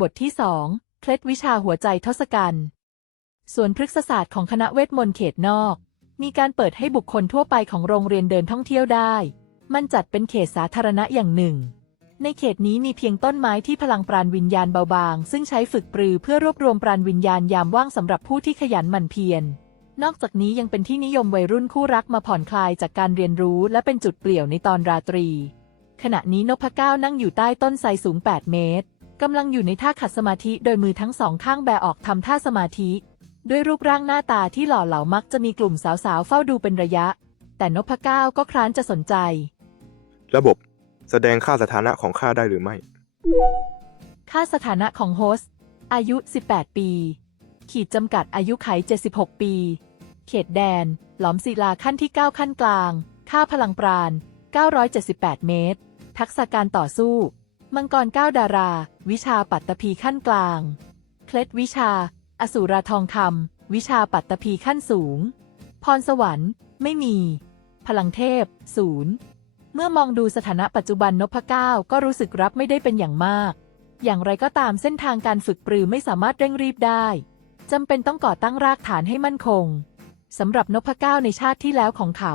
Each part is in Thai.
บทที่สองเคล็ดวิชาหัวใจทศกัณฐ์ส่วนพฤกษศาสตร์ของคณะเวทมนต์เขตนอก มีการเปิดให้บุคคลทั่วไปของโรงเรียนเดินท่องเที่ยวได้ มันจัดเป็นเขตสาธารณะอย่างหนึ่ง ในเขตนี้มีเพียงต้นไม้ที่พลังปราณวิญญาณเบาบาง ซึ่งใช้ฝึกปรือเพื่อรวบรวมปราณวิญญาณยามว่างสำหรับผู้ที่ขยันหมั่นเพียร นอกจากนี้ยังเป็นที่นิยมวัยรุ่นคู่รักมาผ่อนคลายจากการเรียนรู้และเป็นจุดเปลี่ยวในตอนราตรี ขณะนี้นพเก้านั่งอยู่ใต้ต้นไทรสูง 8 เมตร กำลังอยู่ในท่าขัดสมาธิโดยมือทั้งสองข้างแบออกทำท่าสมาธิ ด้วยรูปร่างหน้าตาที่หล่อเหลามักจะมีกลุ่มสาวๆเฝ้าดูเป็นระยะ แต่นพเก้าก็คร้านจะสนใจ ระบบแสดงค่าสถานะของข้าได้หรือไม่ ค่าสถานะของโฮสต์ อายุ 18 ปี ขีดจำกัดอายุไข 76 ปี เขตแดน หลอมศิลาขั้นที่ 9 ขั้นกลาง ค่าพลังปราณ 978 เมตร ทักษะการต่อสู้ มังกร9ดารา วิชาปัตตภีขั้นกลาง เคล็ดวิชา อสูราทองคำวิชาปัตตภีขั้นสูง พรสวรรค์ ไม่มี พลังเทพศูนย์เมื่อมองดูสถานะปัจจุบันนพเก้าก็รู้สึกรับไม่ได้เป็นอย่างมาก อย่างไรก็ตามเส้นทางการฝึกปรือไม่สามารถเร่งรีบได้จำเป็นต้องก่อตั้งรากฐานให้มั่นคงสำหรับนพเก้าในชาติที่แล้วของเขา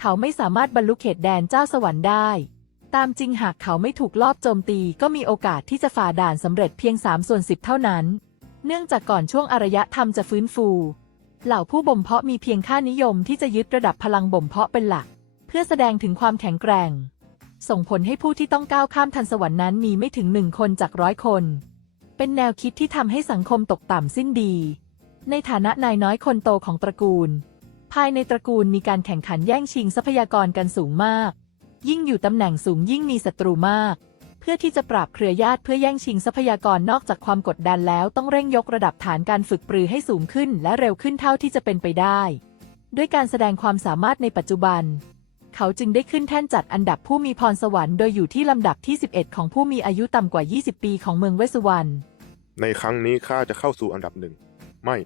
เขาไม่สามารถบรรลุเขตแดนเจ้าสวรรค์ได้ ตามจริงหากเขาไม่ถูกลอบโจมตีก็มีโอกาสที่จะฝ่าด่านสำเร็จเพียง3ส่วน10 เท่านั้น เนื่องจากก่อนช่วงอารยธรรมจะฟื้นฟู เหล่าผู้บ่มเพาะมีเพียงค่านิยมที่จะยึดระดับพลังบ่มเพาะเป็นหลัก เพื่อแสดงถึงความแข็งแกร่ง ส่งผลให้ผู้ที่ต้องก้าวข้ามทันสวรรค์นั้นมีไม่ถึงหนึ่งคนจากร้อยคน เป็นแนวคิดที่ทำให้สังคมตกต่ำสิ้นดี ในฐานะนายน้อยคนโตของตระกูล ภายในตระกูลมีการแข่งขันแย่งชิงทรัพยากรกันสูงมาก ยิ่งอยู่ตำแหน่งสูงยิ่งมีศัตรูมาก เพื่อที่จะปราบเครือญาติเพื่อแย่งชิงทรัพยากรนอกจากความกดดันแล้วต้องเร่งยกระดับฐานการฝึกปรือให้สูงขึ้นและเร็วขึ้นเท่าที่จะเป็นไปได้ ด้วยการแสดงความสามารถในปัจจุบัน เขาจึงได้ขึ้นแท่นจัดอันดับผู้มีพรสวรรค์โดยอยู่ที่ลำดับที่ 11 ของผู้มีอายุต่ำกว่า 20 ปีของเมืองเวสสุวรรณในครั้งนี้ข้าจะเข้าสู่อันดับหนึ่ง ไม่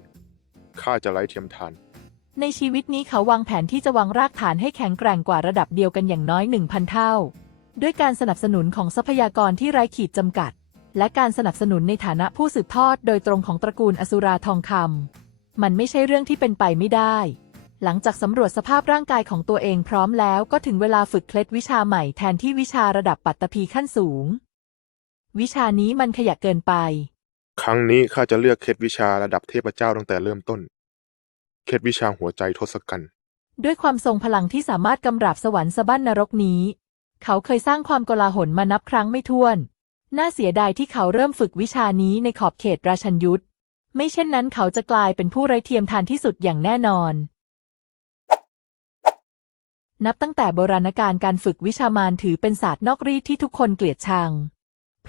ข้าจะไร้เทียมทาน ในชีวิตนี้เขาวางแผนที่จะวางรากฐานให้แข็งแกร่งกว่าระดับเดียวกันอย่างน้อย 1,000 เท่า ด้วยการสนับสนุนของทรัพยากรที่ไร้ขีดจำกัด และการสนับสนุนในฐานะผู้สืบทอดโดยตรงของตระกูลอสุราทองคำมันไม่ใช่เรื่องที่เป็นไปไม่ได้ หลังจากสำรวจสภาพร่างกายของตัวเองพร้อมแล้วก็ถึงเวลาฝึกเคล็ดวิชาใหม่แทนที่วิชาระดับปัตตภีขั้นสูง วิชานี้มันขยะเกินไป ครั้งนี้ข้าจะเลือกเคล็ดวิชาระดับเทพเจ้าตั้งแต่เริ่มต้น เคล็ดวิชาหัวใจทศกัณฐ์ด้วยความทรงพลังที่สามารถกำราบสวรรค์สะบั้นนรกนี้ เขาเคยสร้างความโกลาหลมานับครั้งไม่ถ้วน น่าเสียดายที่เขาเริ่มฝึกวิชานี้ในขอบเขตราชันยุทธไม่เช่นนั้นเขาจะกลายเป็นผู้ไร้เทียมทานที่สุดอย่างแน่นอน นับตั้งแต่โบราณกาลการฝึกวิชามารถือเป็นศาสตร์นอกรีดที่ทุกคนเกลียดชัง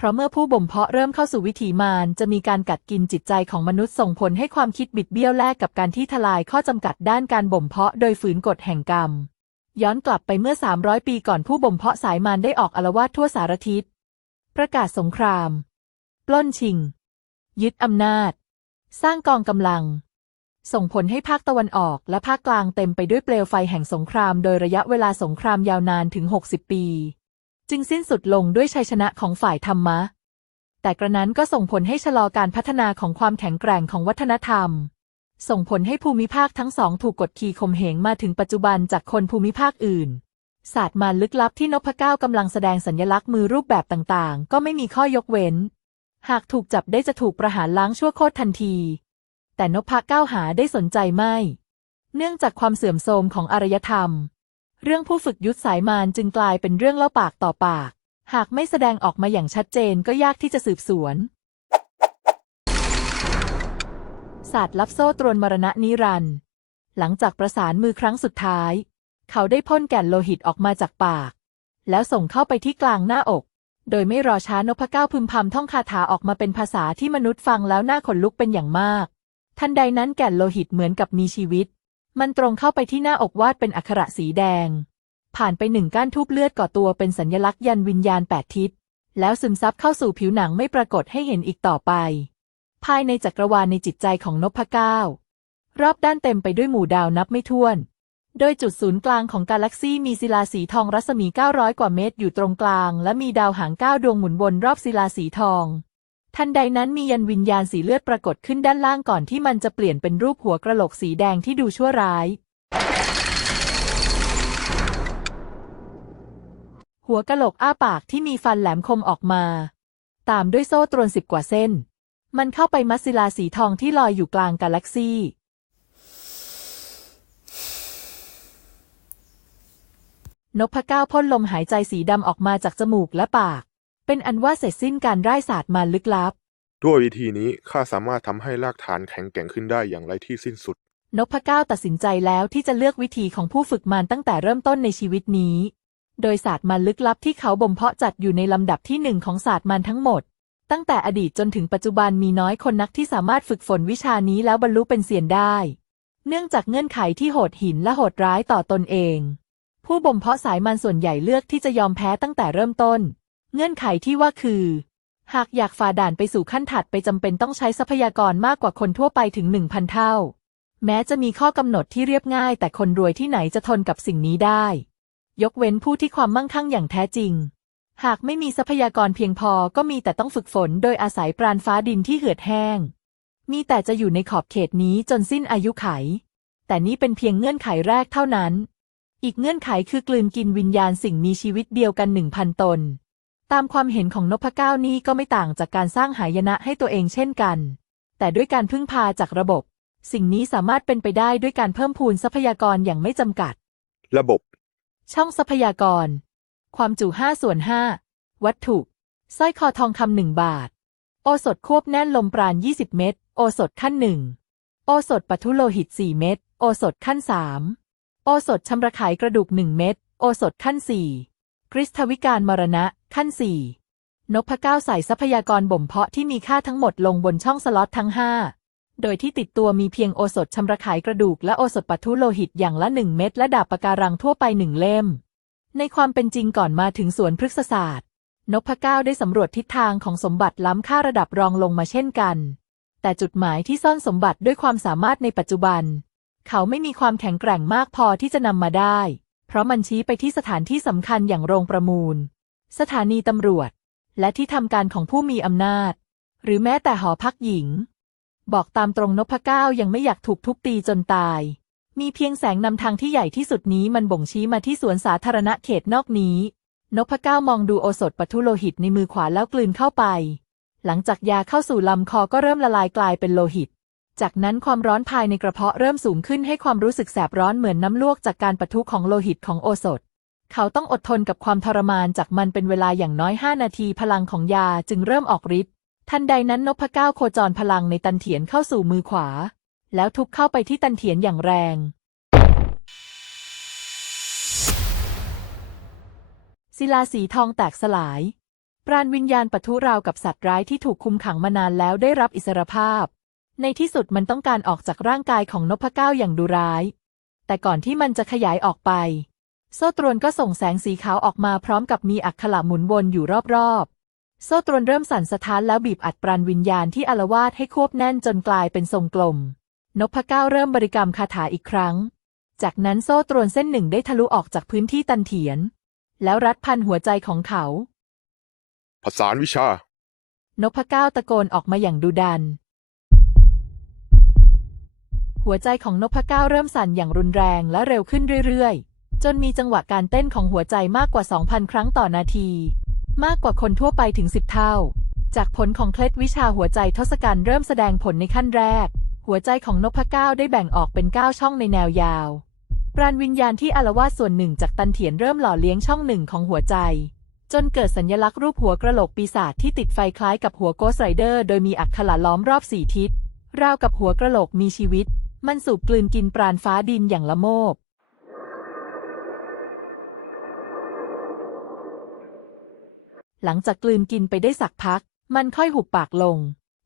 เพราะเมื่อผู้บ่มเพาะเริ่มเข้าสู่วิถีมารจะมีการกัดกินจิตใจของมนุษย์ส่งผลให้ความคิดบิดเบี้ยวแลกกับการที่ทลายข้อจำกัดด้านการบ่มเพาะโดยฝืนกฎแห่งกรรม ย้อนกลับไปเมื่อ 300 ปีก่อนผู้บ่มเพาะสายมารได้ออกอาละวาดทั่วสารทิศ ประกาศสงคราม ปล้นชิง ยึดอำนาจ สร้างกองกำลัง ส่งผลให้ภาคตะวันออกและภาคกลางเต็มไปด้วยเปลวไฟแห่งสงคราม โดยระยะเวลาสงครามยาวนานถึง 60 ปี จึงสิ้นสุดลงด้วยชัยชนะของฝ่ายธรรมะ แต่กระนั้นก็ส่งผลให้ชะลอการพัฒนาของความแข็งแกร่งของวัฒนธรรม ส่งผลให้ภูมิภาคทั้งสองถูกกดขี่ข่มเหงมาถึงปัจจุบันจากคนภูมิภาคอื่น ศาสตร์มารลึกลับที่นพเก้ากำลังแสดงสัญลักษณ์มือรูปแบบต่างๆ ก็ไม่มีข้อยกเว้น หากถูกจับได้จะถูกประหารล้างชั่วโคตรทันที แต่นพเก้าหาได้สนใจไม่ เนื่องจากความเสื่อมโทรมของอารยธรรม เรื่องผู้ฝึกยุทธสายมารจึงกลายเป็นเรื่องเล่าปากต่อปาก หากไม่แสดงออกมาอย่างชัดเจนก็ยากที่จะสืบสวน ศาสตร์ลับโซ่ตรวนมรณะนิรันด์หลังจากประสานมือครั้งสุดท้าย เขาได้พ่นแก่นโลหิตออกมาจากปาก แล้วส่งเข้าไปที่กลางหน้าอก โดยไม่รอช้านพเก้าพึมพำท่องคาถาออกมาเป็นภาษาที่มนุษย์ฟังแล้วหน้าขนลุกเป็นอย่างมาก ทันใดนั้นแก่นโลหิตเหมือนกับมีชีวิต มันตรงเข้าไปที่หน้าอกวาดเป็นอักขระสีแดง ผ่านไปหนึ่งก้านทูบเลือดก่อตัวเป็นสัญลักษณ์ยันวิญญาณแปดทิศ แล้วซึมซับเข้าสู่ผิวหนังไม่ปรากฏให้เห็นอีกต่อไป ภายในจักรวาลในจิตใจของนพเก้ารอบด้านเต็มไปด้วยหมู่ดาวนับไม่ถ้วน โดยจุดศูนย์กลางของกาแล็กซีมีศิลาสีทองรัศมี 900 กว่าเมตรอยู่ตรงกลาง และมีดาวหางก้าดวงหมุนวนรอบศิลาสีทอง ทันใดนั้นมียันวิญญาณสีเลือดปรากฏขึ้นด้านล่างก่อนที่มันจะเปลี่ยนเป็นรูปหัวกระโหลกสีแดงที่ดูชั่วร้าย หัวกระโหลกอ้าปากที่มีฟันแหลมคมออกมา ตามด้วยโซ่ตรวนสิบกว่าเส้น มันเข้าไปมัสซิลาสีทองที่ลอยอยู่กลางกาแล็กซี่นพเก้าพ่นลมหายใจสีดำออกมาจากจมูกและปาก เป็นอันว่าเสร็จสิ้นการร่ายศาสตร์มารลึกลับ ด้วยวิธีนี้ข้าสามารถทำให้รากฐานแข็งแกร่งขึ้นได้อย่างไรที่สิ้นสุด นพเก้าตัดสินใจแล้วที่จะเลือกวิธีของผู้ฝึกมารตั้งแต่เริ่มต้นในชีวิตนี้ โดยศาสตร์มารลึกลับที่เขาบ่มเพาะจัดอยู่ในลำดับที่หนึ่งของศาสตร์มารทั้งหมด ตั้งแต่อดีตจนถึงปัจจุบันมีน้อยคนนักที่สามารถฝึกฝนวิชานี้แล้วบรรลุเป็นเซียนได้ เนื่องจากเงื่อนไขที่โหดหินและโหดร้ายต่อตนเอง ผู้บ่มเพาะสายมารส่วนใหญ่เลือกที่จะยอมแพ้ตั้งแต่เริ่มต้น เงื่อนไขที่ว่าคือ หากอยากฝ่าด่านไปสู่ขั้นถัดไปจำเป็นต้องใช้ทรัพยากรมากกว่าคนทั่วไปถึงหนึ่งพันเท่า แม้จะมีข้อกำหนดที่เรียบง่าย แต่คนรวยที่ไหนจะทนกับสิ่งนี้ได้ ยกเว้นผู้ที่ความมั่งคั่งอย่างแท้จริง หากไม่มีทรัพยากรเพียงพอก็มีแต่ต้องฝึกฝน โดยอาศัยปราณฟ้าดินที่เหือดแห้ง มีแต่จะอยู่ในขอบเขตนี้จนสิ้นอายุไข แต่นี้เป็นเพียงเงื่อนไขแรกเท่านั้นอีกเงื่อนไขคือกลืนกินวิญญาณสิ่งมีชีวิตเดียวกันหนึ่งพันตน ตามความเห็นของนพเก้านี้ก็ไม่ต่างจากการสร้างหายนะให้ตัวเองเช่นกัน แต่ด้วยการพึ่งพาจากระบบ สิ่งนี้สามารถเป็นไปได้ด้วยการเพิ่มพูนทรัพยากรอย่างไม่จำกัด ระบบ ช่องทรัพยากร ความจุ5ส่วน5วัตถุสร้อยคอทองคำหนึ่งบาท โอสถควบแน่นลมปราณ 20 เม็ดโอสถขั้นหนึ่งโอสถปทุโลหิต 4 เม็ดโอสถขั้น3โอสถชำระขายกระดูก 1 เม็ด โอสถขั้น4คริสทวิการมรณะ ขั้น 4 นพเก้าใส่ทรัพยากรบ่มเพาะที่มีค่าทั้งหมดลงบนช่องสล็อตทั้ง 5 โดยที่ติดตัวมีเพียงโอสถชำระขายกระดูกและโอสถปทุโลหิตอย่างละ 1 เม็ดและดาบปะการังทั่วไป1เล่ม ในความเป็นจริงก่อนมาถึงสวนพฤกษศาสตร์ นพเก้าได้สำรวจทิศทางของสมบัติล้ำค่าระดับรองลงมาเช่นกัน แต่จุดหมายที่ซ่อนสมบัติด้วยความสามารถในปัจจุบัน เขาไม่มีความแข็งแกร่งมากพอที่จะนำมาได้ เพราะมันชี้ไปที่สถานที่สำคัญอย่างโรงประมูล สถานีตำรวจ และที่ทำการของผู้มีอำนาจ หรือแม้แต่หอพักหญิง บอกตามตรงนพเก้ายังไม่อยากถูกทุบตีจนตาย มีเพียงแสงนำทางที่ใหญ่ที่สุดนี้มันบ่งชี้มาที่สวนสาธารณะเขตนอกนี้ นพเก้ามองดูโอสถปทุโลหิตในมือขวาแล้วกลืนเข้าไป หลังจากยาเข้าสู่ลำคอก็เริ่มละลายกลายเป็นโลหิตจากนั้นความร้อนภายในกระเพาะเริ่มสูงขึ้นให้ความรู้สึกแสบร้อนเหมือนน้ำลวกจากการปะทุของโลหิตของโอสถ เขาต้องอดทนกับความทรมานจากมันเป็นเวลาอย่างน้อย5นาทีพลังของยาจึงเริ่มออกฤทธิ์ทันใดนั้นนพเก้าโคจรพลังในตันเถียนเข้าสู่มือขวา แล้วทุบเข้าไปที่ตันเถียนอย่างแรง ศิลาสีทองแตกสลาย ปราณวิญญาณปะทุราวกับสัตว์ร้ายที่ถูกคุมขังมานานแล้วได้รับอิสรภาพ ในที่สุดมันต้องการออกจากร่างกายของนพเก้าอย่างดุร้าย แต่ก่อนที่มันจะขยายออกไป โซ่ตรวนก็ส่งแสงสีขาวออกมาพร้อมกับมีอักขระหมุนวนอยู่รอบๆ โซ่ตรวนเริ่มสั่นสะท้านแล้วบีบอัดปราณวิญญาณที่อารวาสให้ควบแน่นจนกลายเป็นทรงกลม นพเก้าเริ่มบริกรรมคาถาอีกครั้ง จากนั้นโซ่ตรวนเส้นหนึ่งได้ทะลุออกจากพื้นที่ตันเถียน แล้วรัดพันหัวใจของเขา ผสานวิชา นพเก้าตะโกนออกมาอย่างดุดัน หัวใจของนพเก้าเริ่มสั่นอย่างรุนแรงและเร็วขึ้นเรื่อยๆ จนมีจังหวะการเต้นของหัวใจมากกว่า 2,000 ครั้งต่อนาที มากกว่าคนทั่วไปถึง 10 เท่า จากผลของเคล็ดวิชาหัวใจทศกัณฐ์เริ่มแสดงผลในขั้นแรก หัวใจของนพเก้าได้แบ่งออกเป็น 9 ช่องในแนวยาว ปราณวิญญาณที่อารวาสส่วนหนึ่งจากตันเถียนเริ่มหล่อเลี้ยงช่องหนึ่งของหัวใจ จนเกิดสัญลักษณ์รูปหัวกระโหลกปีศาจที่ติดไฟคล้ายกับหัวโกสไรเดอร์โดยมีอักขระล้อมรอบสี่ทิศ ราวกับหัวกระโหลกมีชีวิต มันสูบกลืนกินปราณฟ้าดินอย่างละโมบ หลังจากกลืนกินไปได้สักพัก มันค่อยหุบปากลง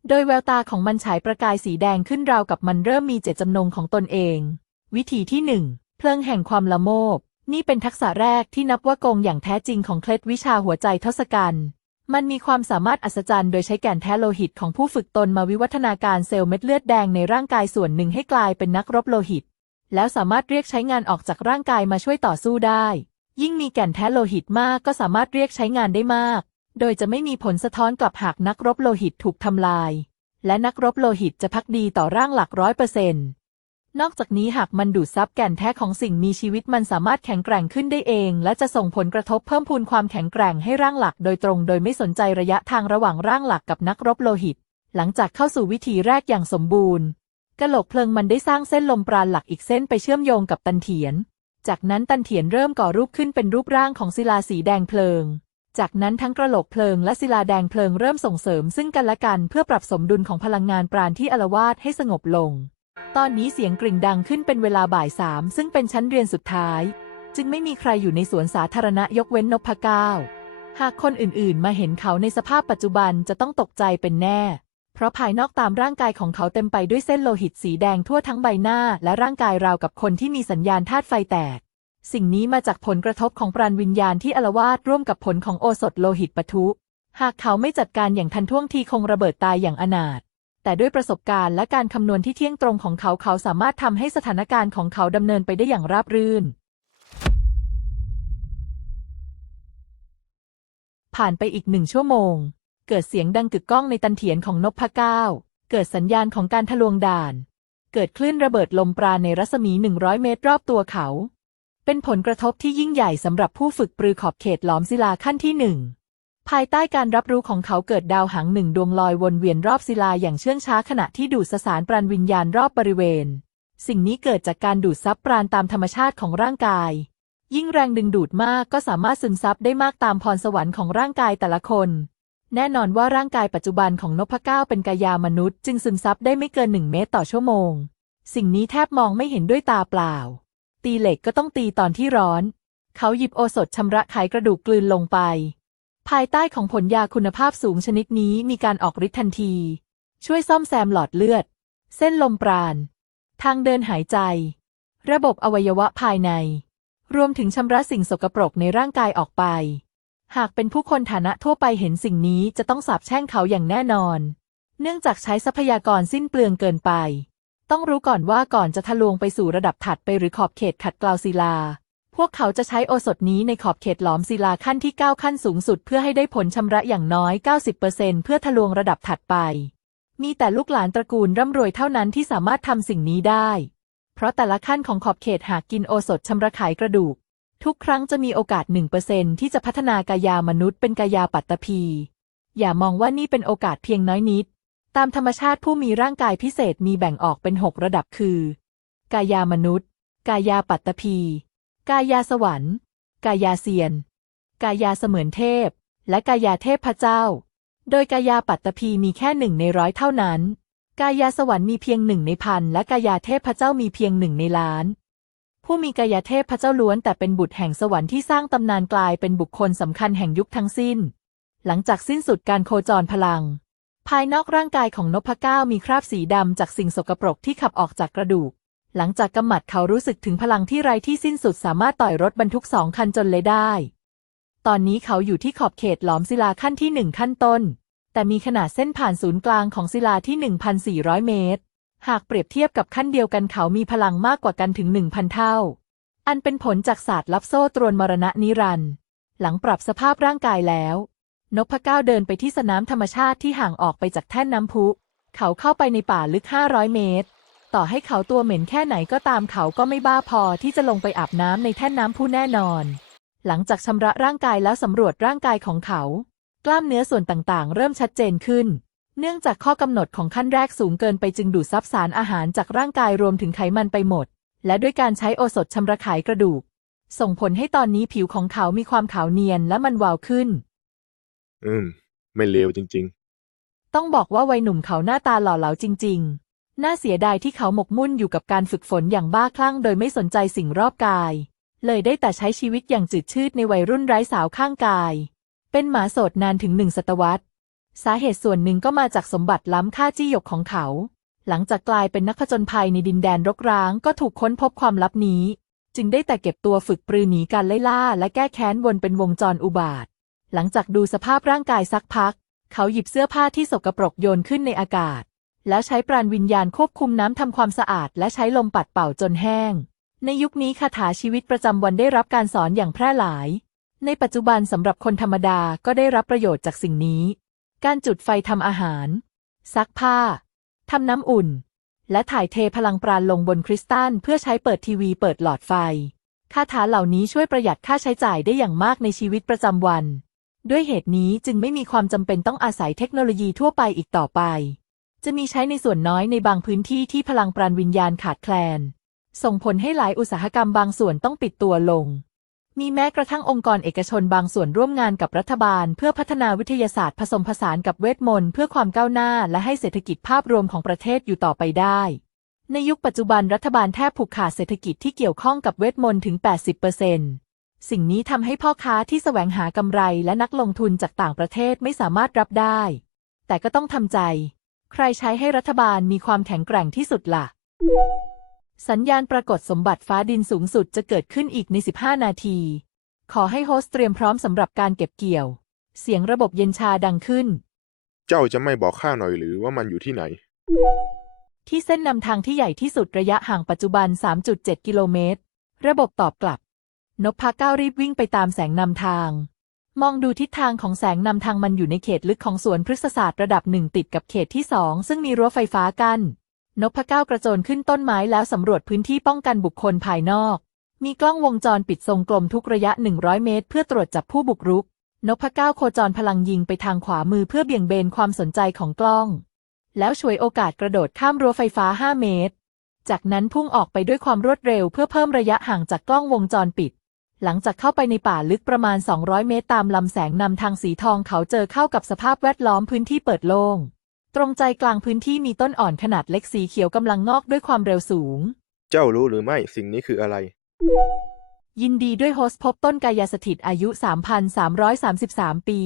โดยแววตาของมันฉายประกายสีแดงขึ้นราวกับมันเริ่มมีเจตจำนงของตนเอง วิธีที่หนึ่งเพลิงแห่งความละโมบ นี่เป็นทักษะแรกที่นับว่าโกงอย่างแท้จริงของเคล็ดวิชาหัวใจทศกัณฐ์มันมีความสามารถอัศจรรย์โดยใช้แก่นแท้โลหิตของผู้ฝึกตนมาวิวัฒนาการเซลล์เม็ดเลือดแดงในร่างกายส่วนหนึ่งให้กลายเป็นนักรบโลหิต แล้วสามารถเรียกใช้งานออกจากร่างกายมาช่วยต่อสู้ได้ ยิ่งมีแก่นแท้โลหิตมากก็สามารถเรียกใช้งานได้มาก โดยจะไม่มีผลสะท้อนกลับหากนักรบโลหิตถูกทำลาย และนักรบโลหิตจะพักดีต่อร่างหลักร้อยเปอร์เซ็นต์นอกจากนี้หากมันดูดซับแก่นแท้ของสิ่งมีชีวิตมันสามารถแข็งแกร่งขึ้นได้เอง และจะส่งผลกระทบเพิ่มพูนความแข็งแกร่งให้ร่างหลักโดยตรง โดยไม่สนใจระยะทางระหว่างร่างหลักกับนักรบโลหิต หลังจากเข้าสู่วิธีแรกอย่างสมบูรณ์กะโหลกเพลิงมันได้สร้างเส้นลมปราณหลักอีกเส้นไปเชื่อมโยงกับตันเถียน จากนั้นตันเถียนเริ่มก่อรูปขึ้นเป็นรูปร่างของศิลาสีแดงเพลิง จากนั้นทั้งกระโหลกเพลิงและศิลาแดงเพลิงเริ่มส่งเสริมซึ่งกันและกันเพื่อปรับสมดุลของพลังงานปราณที่อลวาดให้สงบลง ตอนนี้เสียงกริ่งดังขึ้นเป็นเวลาบ่ายสามซึ่งเป็นชั้นเรียนสุดท้าย จึงไม่มีใครอยู่ในสวนสาธารณะยกเว้นนพเก้าหากคนอื่นๆ มาเห็นเขาในสภาพปัจจุบันจะต้องตกใจเป็นแน่ เพราะภายนอกตามร่างกายของเขาเต็มไปด้วยเส้นโลหิตสีแดงทั่วทั้งใบหน้า และร่างกายราวกับคนที่มีสัญญาณธาตุไฟแตก สิ่งนี้มาจากผลกระทบของปราณวิญญาณที่อลวาดร่วมกับผลของโอสถโลหิตปะทุ หากเขาไม่จัดการอย่างทันท่วงทีคงระเบิดตายอย่างอนาถแต่ด้วยประสบการณ์และการคำนวณที่เที่ยงตรงของเขาเขาสามารถทำให้สถานการณ์ของเขาดำเนินไปได้อย่างราบรื่น ผ่านไปอีกหนึ่งชั่วโมง เกิดเสียงดังกึกก้องในตันเถียนของนพเก้า เกิดสัญญาณของการทะลวงด่าน เกิดคลื่นระเบิดลมปราณในรัศมี 100 เมตรรอบตัวเขา เป็นผลกระทบที่ยิ่งใหญ่สำหรับผู้ฝึกปรือขอบเขตหลอมศิลาขั้นที่หนึ่งภายใต้การรับรู้ของเขาเกิดดาวหางหนึ่งดวงลอยวนเวียนรอบศิลาอย่างเชื่องช้าขณะที่ดูดสสารปราณวิญญาณรอบบริเวณ สิ่งนี้เกิดจากการดูดซับปราณตามธรรมชาติของร่างกาย ยิ่งแรงดึงดูดมากก็สามารถซึมซับได้มากตามพรสวรรค์ของร่างกายแต่ละคน แน่นอนว่าร่างกายปัจจุบันของนพเก้าเป็นกายามนุษย์ จึงซึมซับได้ไม่เกินหนึ่งเมตรต่อชั่วโมง สิ่งนี้แทบมองไม่เห็นด้วยตาเปล่า ตีเหล็กก็ต้องตีตอนที่ร้อน เขาหยิบโอสถชำระไขกระดูกกลืนลงไป ภายใต้ของผลยาคุณภาพสูงชนิดนี้มีการออกฤทธิ์ทันที ช่วยซ่อมแซมหลอดเลือด เส้นลมปราณ ทางเดินหายใจ ระบบอวัยวะภายใน รวมถึงชำระสิ่งสกปรกในร่างกายออกไป หากเป็นผู้คนฐานะทั่วไปเห็นสิ่งนี้จะต้องสาบแช่งเขาอย่างแน่นอน เนื่องจากใช้ทรัพยากรสิ้นเปลืองเกินไป ต้องรู้ก่อนว่าก่อนจะทะลวงไปสู่ระดับถัดไปหรือขอบเขตขัดเกลาศิลา พวกเขาจะใช้โอสถนี้ในขอบเขตหลอมศิลาขั้นที่ 9 ขั้นสูงสุด เพื่อให้ได้ผลชำระอย่างน้อย 90%เพื่อทะลวงระดับถัดไป มีแต่ลูกหลานตระกูลร่ำรวยเท่านั้นที่สามารถทำสิ่งนี้ได้ เพราะแต่ละขั้นของขอบเขตหากกินโอสถชำระไขกระดูก ทุกครั้งจะมีโอกาส1%ที่จะพัฒนากายามนุษย์เป็นกายาปัตตภี อย่ามองว่านี่เป็นโอกาสเพียงน้อยนิด ตามธรรมชาติผู้มีร่างกายพิเศษมีแบ่งออกเป็น6ระดับคือ กายามนุษย์ กายาปัตตภี กายาสวรรค์ กายาเซียน กายาเสมือนเทพ และกายาเทพพระเจ้า โดยกายาปัตตภีมีแค่หนึ่งในร้อยเท่านั้น กายาสวรรค์มีเพียงหนึ่งในพันและกายาเทพพระเจ้ามีเพียงหนึ่งในล้าน ผู้มีกายเทพพระเจ้าล้วนแต่เป็นบุตรแห่งสวรรค์ที่สร้างตำนานกลายเป็นบุคคลสำคัญแห่งยุคทั้งสิ้น หลังจากสิ้นสุดการโคจรพลัง ภายนอกร่างกายของนพเก้ามีคราบสีดำจากสิ่งสกปรกที่ขับออกจากกระดูก หลังจากกำหมัดเขารู้สึกถึงพลังที่ไร้ที่สิ้นสุดสามารถต่อยรถบรรทุกสองคันจนเละได้ ตอนนี้เขาอยู่ที่ขอบเขตหลอมศิลาขั้นที่หนึ่งขั้นต้น แต่มีขนาดเส้นผ่านศูนย์กลางของศิลาที่ 1,400 เมตร หากเปรียบเทียบกับขั้นเดียวกันเขามีพลังมากกว่ากันถึง1,000เท่า อันเป็นผลจากศาสตร์ลับโซ่ตรวนมรณะนิรันด์หลังปรับสภาพร่างกายแล้ว นพเก้าเดินไปที่สนามธรรมชาติที่ห่างออกไปจากแท่นน้ำพุ เขาเข้าไปในป่าลึก 500 เมตร ต่อให้เขาตัวเหม็นแค่ไหนก็ตามเขาก็ไม่บ้าพอที่จะลงไปอาบน้ำในแท่นน้ำพุแน่นอน หลังจากชำระร่างกายแล้วสำรวจร่างกายของเขา กล้ามเนื้อส่วนต่างๆ เริ่มชัดเจนขึ้น เนื่องจากข้อกำหนดของขั้นแรกสูงเกินไปจึงดูดซับสารอาหารจากร่างกายรวมถึงไขมันไปหมด และด้วยการใช้โอสถชำระไขกระดูก ส่งผลให้ตอนนี้ผิวของเขามีความขาวเนียนและมันวาวขึ้น อืม ไม่เลวจริง ต้องบอกว่าวัยหนุ่มเขาหน้าตาหล่อเหลาจริง ๆ น่าเสียดายที่เขาหมกมุ่นอยู่กับการฝึกฝนอย่างบ้าคลั่งโดยไม่สนใจสิ่งรอบกาย เลยได้แต่ใช้ชีวิตอย่างจืดชืดในวัยรุ่นไร้สาวข้างกาย เป็นหมาโสดนานถึงหนึ่งศตวรรษ สาเหตุส่วนหนึ่งก็มาจากสมบัติล้ำค่าจี้หยกของเขา หลังจากกลายเป็นนักผจญภัยในดินแดนรกร้างก็ถูกค้นพบความลับนี้ จึงได้แต่เก็บตัวฝึกปรือหนีการไล่ล่า และแก้แค้นวนเป็นวงจรอุบาท หลังจากดูสภาพร่างกายสักพัก เขาหยิบเสื้อผ้าที่สกปรกโยนขึ้นในอากาศ แล้วใช้ปราณวิญญาณควบคุมน้ำทำความสะอาด และใช้ลมปัดเป่าจนแห้ง ในยุคนี้คาถาชีวิตประจำวันได้รับการสอนอย่างแพร่หลาย ในปัจจุบันสำหรับคนธรรมดาก็ได้รับประโยชน์จากสิ่งนี้ การจุดไฟทำอาหาร ซักผ้า ทำน้ำอุ่น และถ่ายเทพลังปราณลงบนคริสตัลเพื่อใช้เปิดทีวีเปิดหลอดไฟ คาถาเหล่านี้ช่วยประหยัดค่าใช้จ่ายได้อย่างมากในชีวิตประจำวัน ด้วยเหตุนี้จึงไม่มีความจำเป็นต้องอาศัยเทคโนโลยีทั่วไปอีกต่อไป จะมีใช้ในส่วนน้อยในบางพื้นที่ที่พลังปราณวิญญาณขาดแคลน ส่งผลให้หลายอุตสาหกรรมบางส่วนต้องปิดตัวลง มีแม้กระทั่งองค์กรเอกชนบางส่วนร่วมงานกับรัฐบาล เพื่อพัฒนาวิทยาศาสตร์ผสมผสานกับเวทมนต์เพื่อความก้าวหน้าและให้เศรษฐกิจภาพรวมของประเทศอยู่ต่อไปได้ ในยุคปัจจุบันรัฐบาลแทบผูกขาดเศรษฐกิจที่เกี่ยวข้องกับเวทมนต์ถึง 80%สิ่งนี้ทำให้พ่อค้าที่แสวงหากำไรและนักลงทุนจากต่างประเทศไม่สามารถรับได้ แต่ก็ต้องทำใจ ใครใช้ให้รัฐบาลมีความแข็งแกร่งที่สุดล่ะ สัญญาณปรากฏสมบัติฟ้าดินสูงสุดจะเกิดขึ้นอีกใน 15 นาที ขอให้โฮสต์เตรียมพร้อมสำหรับการเก็บเกี่ยว เสียงระบบเย็นชาดังขึ้น เจ้าจะไม่บอกข้าหน่อยหรือว่ามันอยู่ที่ไหน ที่เส้นนำทางที่ใหญ่ที่สุดระยะห่างปัจจุบัน 3.7 กิโลเมตร ระบบตอบกลับ นพเก้ารีบวิ่งไปตามแสงนำทาง มองดูทิศทางของแสงนำทางมันอยู่ในเขตลึกของสวนพฤกษศาสตร์ระดับหนึ่งติดกับเขตที่สองซึ่งมีรั้วไฟฟ้ากัน้น นพเก้ากระโจนขึ้นต้นไม้แล้วสำรวจพื้นที่ป้องกันบุคคลภายนอก มีกล้องวงจรปิดทรงกลมทุกระยะ 100 เมตร เพื่อตรวจจับผู้บุกรุก นพเก้าโคจรพลังยิงไปทางขวามือเพื่อเบี่ยงเบนความสนใจของกล้อง แล้วฉวยโอกาสกระโดดข้ามรั้วไฟฟ้า 5 เมตร จากนั้นพุ่งออกไปด้วยความรวดเร็วเพื่อเพิ่มระยะห่างจากกล้องวงจรปิด หลังจากเข้าไปในป่าลึกประมาณ 200 เมตร ตามลำแสงนำทางสีทองเขาเจอเข้ากับสภาพแวดล้อมพื้นที่เปิดโล่ง ตรงใจกลางพื้นที่มีต้นอ่อนขนาดเล็กสีเขียวกำลังงอกด้วยความเร็วสูง เจ้ารู้หรือไม่สิ่งนี้คืออะไร ยินดีด้วยโฮสต์พบต้นกายสถิตอายุ 3,333 ปี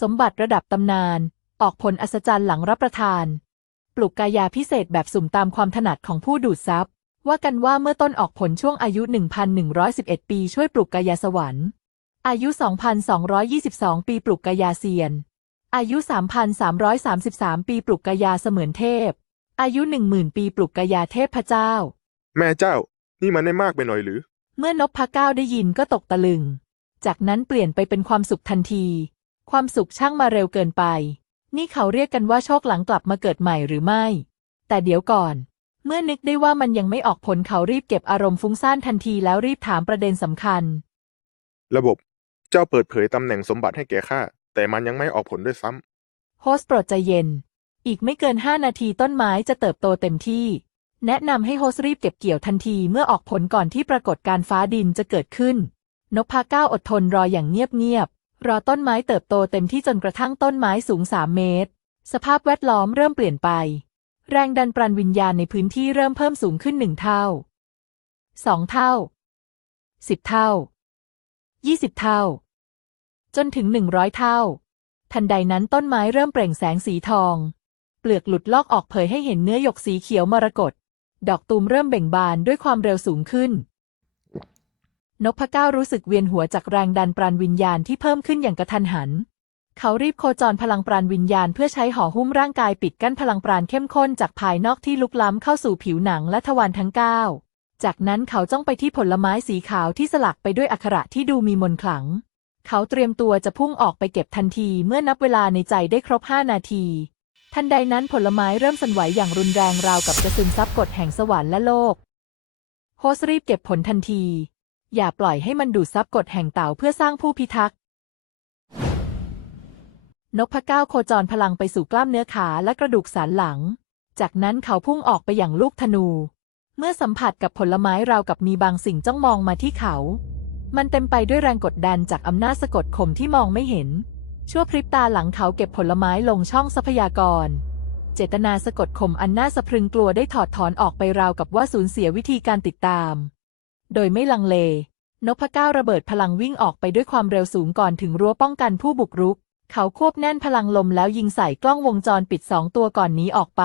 สมบัติระดับตำนาน ออกผลอัศจรรย์หลังรับประทาน ปลูกกายาพิเศษแบบสุ่มตามความถนัดของผู้ดูดซับว่ากันว่าเมื่อต้นออกผลช่วงอายุ 1,111 ปีช่วยปลูกกายาสวรรค์ อายุ 2,222 ปีปลูกกายาเซียน อายุ 3,333 ปีปลูกกายาเสมือนเทพ อายุ 10,000 ปีปลูกกายาเทพพเจ้า แม่เจ้า นี่มันได้มากไปหน่อยหรือ เมื่อนพเก้าได้ยินก็ตกตะลึง จากนั้นเปลี่ยนไปเป็นความสุขทันที ความสุขช่างมาเร็วเกินไป นี่เขาเรียกกันว่าโชคหลังกลับมาเกิดใหม่หรือไม่ แต่เดี๋ยวก่อน เมื่อนึกได้ว่ามันยังไม่ออกผลเขารีบเก็บอารมณ์ฟุ้งซ่านทันทีแล้วรีบถามประเด็นสำคัญ ระบบ เจ้าเปิดเผยตำแหน่งสมบัติให้แก่ข้า แต่มันยังไม่ออกผลด้วยซ้ำโฮสต์โปรดใจเย็น อีกไม่เกิน 5 นาทีต้นไม้จะเติบโตเต็มที่ แนะนำให้โฮสต์รีบเก็บเกี่ยวทันทีเมื่อออกผลก่อนที่ปรากฏการณ์ฟ้าดินจะเกิดขึ้น นพเก้าอดทนรออย่างเงียบๆ รอต้นไม้เติบโตเต็มที่จนกระทั่งต้นไม้สูง 3 เมตร สภาพแวดล้อมเริ่มเปลี่ยนไป แรงดันปรันวิญญาณในพื้นที่เริ่มเพิ่มสูงขึ้นหนึ่งเท่าสองเท่าสิบเท่ายี่สิบเท่า จนถึงหนึ่งร้อยเท่า ทันใดนั้นต้นไม้เริ่มเปล่งแสงสีทอง เปลือกหลุดลอกออกเผยให้เห็นเนื้อหยกสีเขียวมรกตดอกตูมเริ่มเบ่งบานด้วยความเร็วสูงขึ้น นกพเก้ารู้สึกเวียนหัวจากแรงดันปราณวิญญาณที่เพิ่มขึ้นอย่างกระทันหัน เขารีบโคจรพลังปราณวิญญาณเพื่อใช้ห่อหุ้มร่างกายปิดกั้นพลังปราณเข้มข้นจากภายนอกที่ลุกล้ำเข้าสู่ผิวหนังและทวารทั้งเก้าจากนั้นเขาจ้องไปที่ผลไม้สีขาวที่สลักไปด้วยอักขระที่ดูมีมนขลัง เขาเตรียมตัวจะพุ่งออกไปเก็บทันทีเมื่อนับเวลาในใจได้ครบห้านาที ทันใดนั้นผลไม้เริ่มสั่นไหวอย่างรุนแรงราวกับจะซึมซับกฎแห่งสวรรค์และโลก โฮสรีบเก็บผลทันที อย่าปล่อยให้มันดูดซับกฎแห่งเต่าเพื่อสร้างผู้พิทักษ์นกพเก้าโคจรพลังไปสู่กล้ามเนื้อขาและกระดูกสันหลัง จากนั้นเขาพุ่งออกไปอย่างลูกธนู เมื่อสัมผัสกับผลไม้ราวกับมีบางสิ่งจ้องมองมาที่เขา มันเต็มไปด้วยแรงกดดันจากอำนาจสะกดข่มที่มองไม่เห็น ชั่วพริบตาหลังเขาเก็บผลไม้ลงช่องทรัพยากร เจตนาสะกดข่มอันน่าสะพรึงกลัวได้ถอดถอนออกไปราวกับว่าสูญเสียวิธีการติดตาม โดยไม่ลังเล นพเก้าระเบิดพลังวิ่งออกไปด้วยความเร็วสูงก่อนถึงรั้วป้องกันผู้บุกรุก เขาควบแน่นพลังลมแล้วยิงใส่กล้องวงจรปิดสองตัวก่อนหนี้ออกไป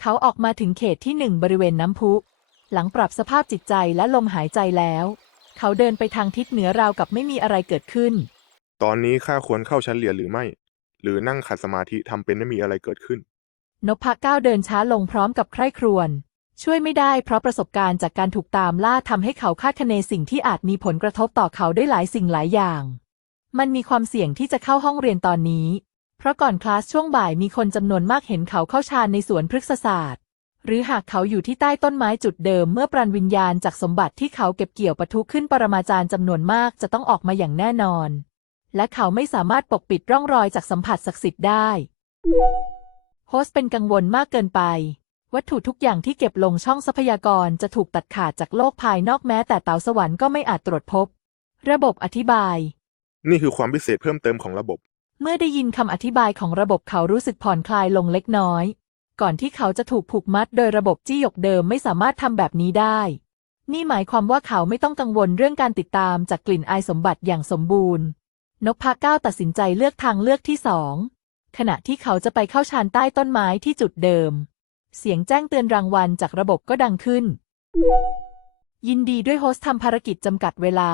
เขาออกมาถึงเขตที่หนึ่งบริเวณน้ำพุ หลังปรับสภาพจิตใจและลมหายใจแล้ว เขาเดินไปทางทิศเหนือราวกับไม่มีอะไรเกิดขึ้น ตอนนี้ข้าควรเข้าชั้นเรียนหรือไม่ หรือนั่งขัดสมาธิทำเป็นไม่มีอะไรเกิดขึ้น นพเก้าเดินช้าลงพร้อมกับใคร่ครวญช่วยไม่ได้เพราะประสบการณ์จากการถูกตามล่าทำให้เขาคาดคะเนสิ่งที่อาจมีผลกระทบต่อเขาได้หลายสิ่งหลายอย่าง มันมีความเสี่ยงที่จะเข้าห้องเรียนตอนนี้ เพราะก่อนคลาสช่วงบ่ายมีคนจำนวนมากเห็นเขาเข้าฌานในสวนพฤกษศาสตร์ หรือหากเขาอยู่ที่ใต้ต้นไม้จุดเดิมเมื่อปราณวิญญาณจากสมบัติที่เขาเก็บเกี่ยวปะทุขึ้นปรมาจารย์จำนวนมากจะต้องออกมาอย่างแน่นอน และเขาไม่สามารถปกปิดร่องรอยจากสัมผัสศักดิ์สิทธิ์ได้ โฮสต์เป็นกังวลมากเกินไป วัตถุทุกอย่างที่เก็บลงช่องทรัพยากรจะถูกตัดขาดจากโลกภายนอกแม้แต่เต๋าสวรรค์ก็ไม่อาจตรวจพบ ระบบอธิบาย นี่คือความพิเศษเพิ่มเติมของระบบ เมื่อได้ยินคำอธิบายของระบบเขารู้สึกผ่อนคลายลงเล็กน้อย ก่อนที่เขาจะถูกผูกมัดโดยระบบจี้หยกเดิมไม่สามารถทำแบบนี้ได้ นี่หมายความว่าเขาไม่ต้องกังวลเรื่องการติดตามจากกลิ่นอายสมบัติอย่างสมบูรณ์ นกพเก้าตัดสินใจเลือกทางเลือกที่สองขณะที่เขาจะไปเข้าชานใต้ต้นไม้ที่จุดเดิม เสียงแจ้งเตือนรางวัลจากระบบก็ดังขึ้น ยินดีด้วยโฮสต์ทำภารกิจจำกัดเวลา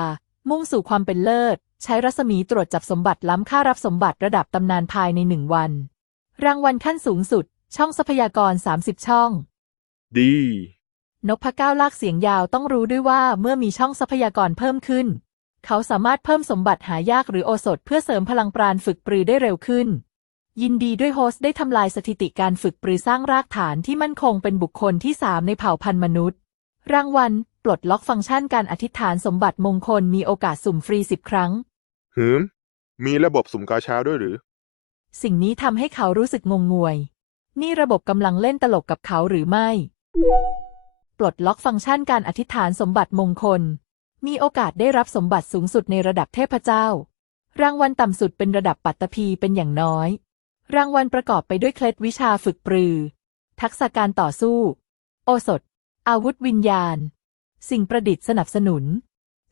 มุ่งสู่ความเป็นเลิศ ใช้รัศมีตรวจจับสมบัติล้ำค่ารับสมบัติระดับตำนานภายในหนึ่งวัน รางวัลขั้นสูงสุด ช่องทรัพยากร 30 ช่อง ดี นพเก้าลากเสียงยาวต้องรู้ด้วยว่าเมื่อมีช่องทรัพยากรเพิ่มขึ้น เขาสามารถเพิ่มสมบัติหายากหรือโอสถเพื่อเสริมพลังปราณฝึกปรือได้เร็วขึ้น ยินดีด้วยโฮสต์ได้ทำลายสถิติการฝึกปรือสร้างรากฐานที่มั่นคงเป็นบุคคลที่สามในเผ่าพันธุ์มนุษย์ รางวัล ปลดล็อกฟังก์ชันการอธิษฐานสมบัติมงคลมีโอกาสสุ่มฟรีสิบครั้ง หืม มีระบบสุ่มกาชาด้วยหรือ สิ่งนี้ทำให้เขารู้สึกงงงวย นี่ระบบกำลังเล่นตลกกับเขาหรือไม่ ปลดล็อกฟังก์ชันการอธิษฐานสมบัติมงคล มีโอกาสได้รับสมบัติสูงสุดในระดับเทพเจ้า รางวัลต่ำสุดเป็นระดับปัตตภีเป็นอย่างน้อย รางวัลประกอบไปด้วยเคล็ดวิชาฝึกปรือ ทักษะการต่อสู้ โอสถ อาวุธวิญญาณ สิ่งประดิษฐ์สนับสนุน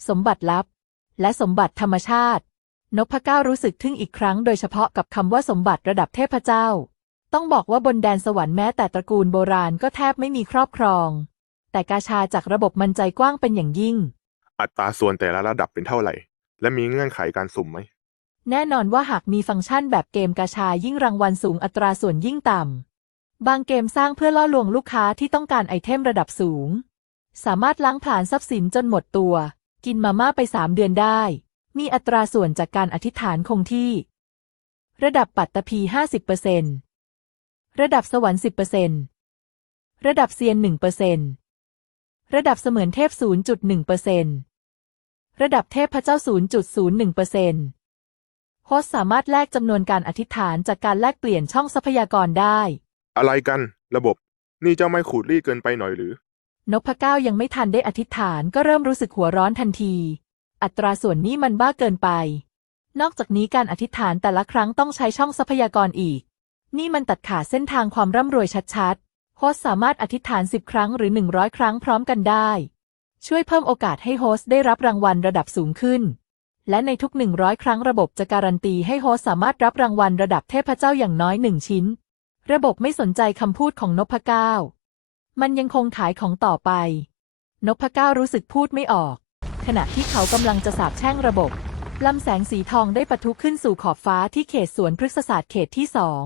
สมบัติลับ และสมบัติธรรมชาตินพเก้ารู้สึกทึ่งอีกครั้งโดยเฉพาะกับคำว่าสมบัติระดับเทพเจ้า ต้องบอกว่าบนแดนสวรรค์แม้แต่ตระกูลโบราณก็แทบไม่มีครอบครอง แต่กาชาจากระบบมันใจกว้างเป็นอย่างยิ่ง อัตราส่วนแต่ละระดับเป็นเท่าไหร่ และมีเงื่อนไขการสุ่มไหม แน่นอนว่าหากมีฟังก์ชันแบบเกมกาชายิ่งรางวัลสูงอัตราส่วนยิ่งต่ำ บางเกมสร้างเพื่อล่อลวงลูกค้าที่ต้องการไอเทมระดับสูง สามารถล้างผลาญทรัพย์สินจนหมดตัว กินมาม่าไปสามเดือนได้ มีอัตราส่วนจากการอธิษฐานคงที่ ระดับปัตตภี50% ระดับสวรรค์ 10%ระดับเซียน 1%ระดับเสมือนเทพ 0.1%ระดับเทพพระเจ้า 0.01%โฮสต์สามารถแลกจำนวนการอธิษฐานจากการแลกเปลี่ยนช่องทรัพยากรได้ อะไรกัน ระบบ นี่เจ้าไม่ขูดรีดเกินไปหน่อยหรือนพเก้ายังไม่ทันได้อธิษฐานก็เริ่มรู้สึกหัวร้อนทันที อัตราส่วนนี้มันบ้าเกินไป นอกจากนี้การอธิษฐานแต่ละครั้งต้องใช้ช่องทรัพยากรอีก นี่มันตัดขาดเส้นทางความร่ำรวยชัดๆ โฮสสามารถอธิษฐาน 10 ครั้งหรือ 100 ครั้งพร้อมกันได้ ช่วยเพิ่มโอกาสให้โฮสได้รับรางวัลระดับสูงขึ้น และในทุก 100 ครั้งระบบจะการันตีให้โฮสสามารถรับรางวัลระดับเทพเจ้าอย่างน้อยหนึ่งชิ้น ระบบไม่สนใจคำพูดของนพเก้า มันยังคงขายของต่อไป นพเก้ารู้สึกพูดไม่ออก ขณะที่เขากำลังจะสาบแช่งระบบลำแสงสีทองได้ปะทุขึ้นสู่ขอบฟ้าที่เขตสวนพฤกษศาสตร์เขตที่สอง